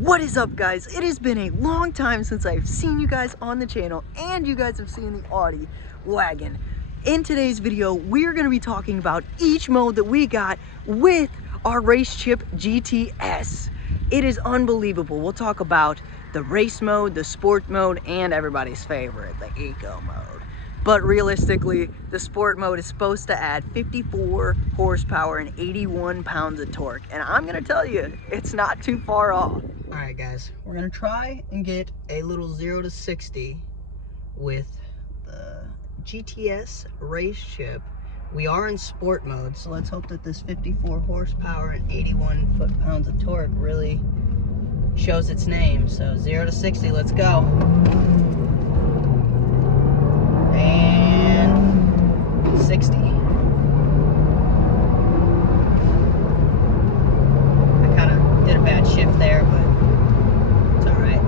What is up, guys? It has been a long time since I've seen you guys on the channel and you guys have seen the AUDI wagon. In today's video, we're going to be talking about each mode that we got with our Racechip GTS. It is unbelievable. We'll talk about the race mode, the sport mode, and everybody's favorite, the eco mode. But realistically, the sport mode is supposed to add 54 horsepower and 81 pounds of torque. And I'm going to tell you, it's not too far off. All right, guys, we're going to try and get a little 0 to 60 with the GTS Racechip. We are in sport mode, so let's hope that this 54 horsepower and 81 foot-pounds of torque really shows its name. So 0 to 60, let's go. And 60. I kind of did a bad shift there, but it's all right.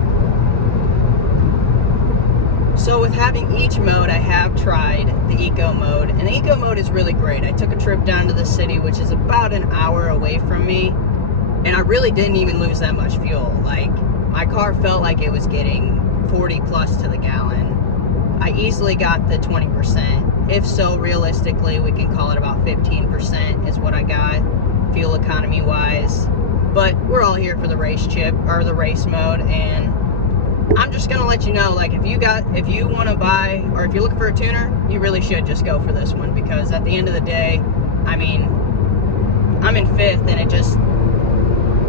So with having each mode, I have tried the eco mode, and the eco mode is really great. I took a trip down to the city, which is about an hour away from me, and I really didn't even lose that much fuel. Like, my car felt like it was getting 40 plus to the gallon. I easily got the 20%. If so, realistically, we can call it about 15% is what I got, fuel economy wise. But we're all here for the Racechip, or the race mode, and I'm just gonna let you know, like, if you want to buy, or if you're looking for a tuner, you really should just go for this one, because at the end of the day, I mean, I'm in 5th, and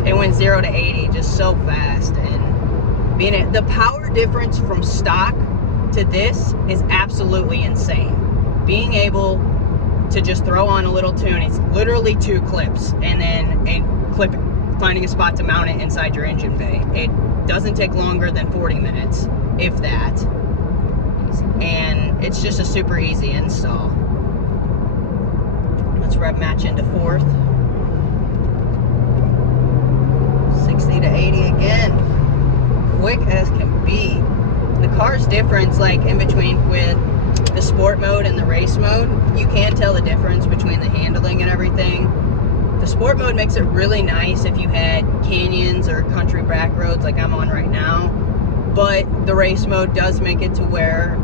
it went 0 to 80 just so fast, and the power difference from stock to this is absolutely insane. Being able to just throw on a little tune, it's literally 2 clips, and then finding a spot to mount it inside your engine bay. It doesn't take longer than 40 minutes, if that. And it's just a super easy install. Let's rev match into 4th. 60 to 80 again. Quick as can be. The car's difference, like in between with the sport mode and the race mode, you can tell the difference between the handling and everything. The sport mode makes it really nice if you had canyons or country back roads like I'm on right now, but the race mode does make it to where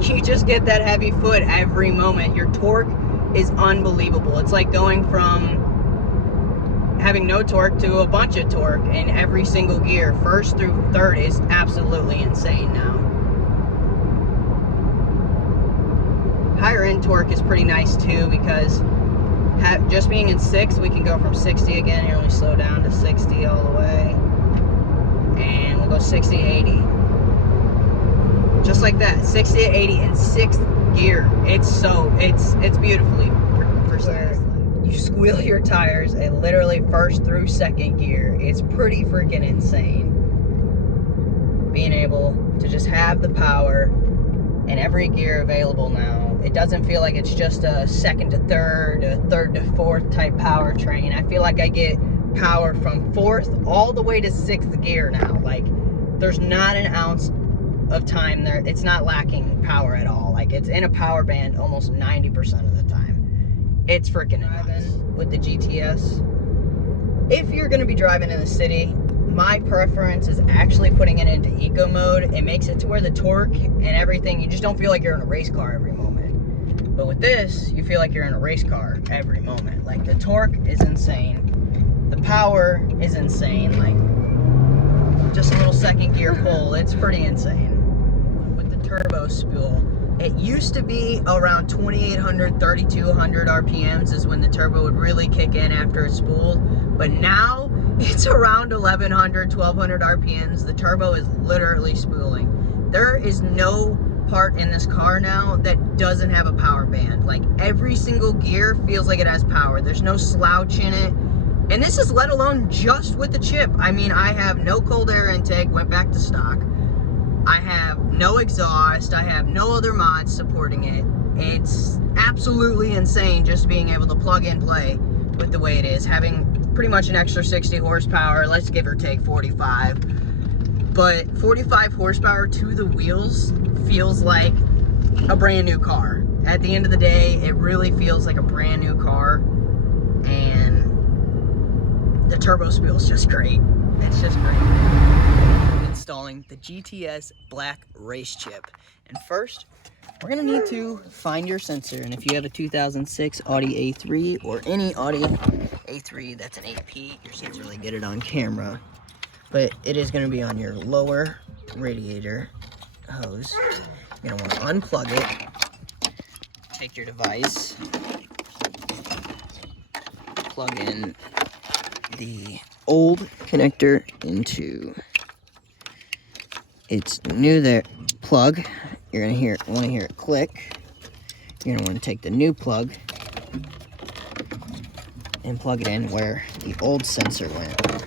you just get that heavy foot every moment. Your torque is unbelievable. It's like going from having no torque to a bunch of torque in every single gear. 1st through 3rd is absolutely insane now. Higher end torque is pretty nice too, because just being in 6th, we can go from 60 again. Here, let me slow down to 60 all the way, and we'll go 60 80, just like that. 60 to 80 in 6th gear. It's beautifully precise. You squeal your tires in literally 1st through 2nd gear. It's pretty freaking insane. Being able to just have the power in every gear available now. It doesn't feel like it's just a 2nd to 3rd, a 3rd to 4th type powertrain. I feel like I get power from 4th all the way to 6th gear now. Like, there's not an ounce of time there. It's not lacking power at all. Like, it's in a power band almost 90% of the time. It's freaking nuts with the GTS. If you're going to be driving in the city, my preference is actually putting it into eco mode. It makes it to where the torque and everything, you just don't feel like you're in a race car every moment. But with this, you feel like you're in a race car every moment. Like, the torque is insane. The power is insane. Like, just a little 2nd gear pull, it's pretty insane. With the turbo spool, it used to be around 2,800, 3,200 RPMs is when the turbo would really kick in after it's spooled. But now, it's around 1,100, 1,200 RPMs. The turbo is literally spooling. There is no part in this car now that doesn't have a power band. Like, every single gear feels like it has power. There's no slouch in it. And this is let alone just with the chip. I mean, I have no cold air intake, went back to stock. I have no exhaust. I have no other mods supporting it. It's absolutely insane just being able to plug and play with the way it is. Having pretty much an extra 60 horsepower, let's give or take 45. But 45 horsepower to the wheels feels like a brand new car. At the end of the day, it really feels like a brand new car. And the turbo spool is just great. It's just great. installing the GTS Black Racechip. And first, we're gonna need to find your sensor. And if you have a 2006 Audi A3 or any Audi A3 that's an 8P, your sensor will get it on camera. But it is gonna be on your lower radiator hose. You're gonna wanna unplug it, take your device, plug in the old connector into its new there plug. You're gonna want to hear it click. You're gonna want to take the new plug and plug it in where the old sensor went.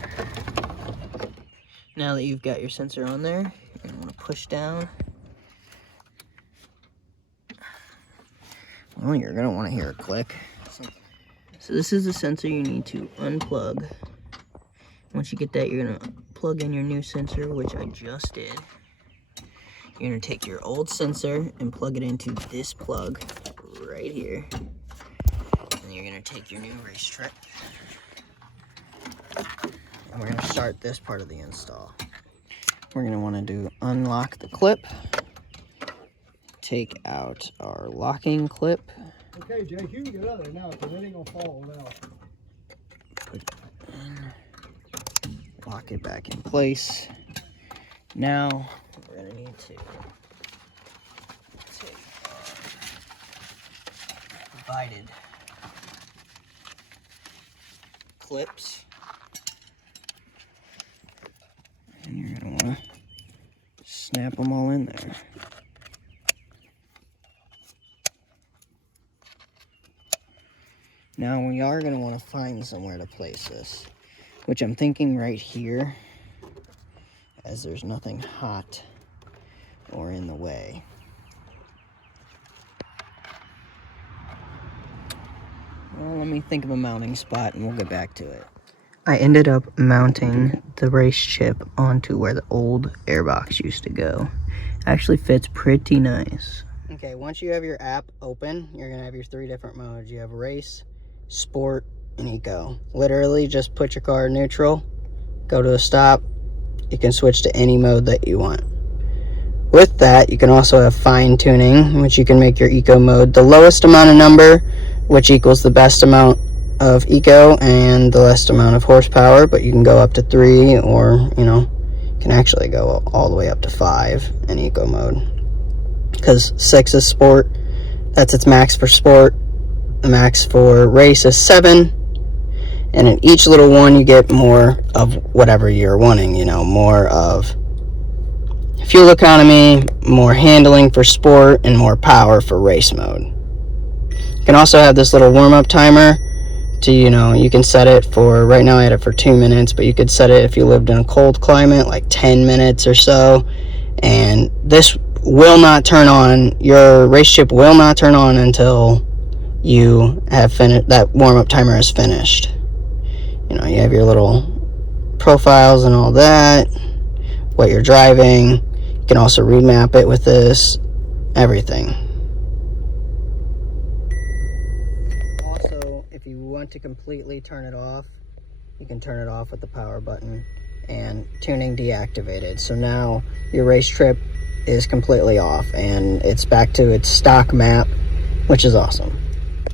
Now that you've got your sensor on there, you're gonna want to push down. Well, you're gonna want to hear it click. So this is the sensor you need to unplug. Once you get that, you're gonna plug in your new sensor, which I just did. You're gonna take your old sensor and plug it into this plug right here. And you're gonna take your new race strip. And we're gonna start this part of the install. We're gonna wanna unlock the clip, take out our locking clip. Okay, Jake, you can get out of there now because it ain't gonna fall now. Put it in, lock it back in place. Now we're gonna need to take our divided clips, and you're gonna wanna snap them all in there. Now we are going to want to find somewhere to place this, which I'm thinking right here, as there's nothing hot or in the way. Well, let me think of a mounting spot and we'll get back to it. I ended up mounting the Racechip onto where the old airbox used to go. Actually fits pretty nice. Okay, once you have your app open, you're going to have your 3 different modes. You have race, sport, and eco. Literally just put your car in neutral, go to a stop. You can switch to any mode that you want. With that, you can also have fine tuning, which you can make your eco mode the lowest amount of number, which equals the best amount of eco and the least amount of horsepower, but you can go up to 3, or you can actually go all the way up to 5 in eco mode, because 6 is sport. That's its max for sport. The max for race is 7, and in each little one you get more of whatever you're wanting, more of fuel economy, more handling for sport, and more power for race mode. You can also have this little warm-up timer to, you can set it for, right now I had it for 2 minutes, but you could set it if you lived in a cold climate, like 10 minutes or so, and this will not turn on, your Racechip will not turn on until you have finished, that warm-up timer is finished. You have your little profiles and all that, what you're driving. You can also remap it with this, everything. Also, if you want to completely turn it off, you can turn it off with the power button, and tuning deactivated. So now your Racechip is completely off and it's back to its stock map, which is awesome.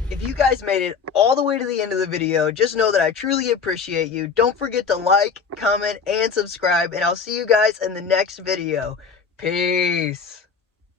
If you guys made it all the way to the end of the video, just know that I truly appreciate you. Don't forget to like, comment, and subscribe, and I'll see you guys in the next video. Peace.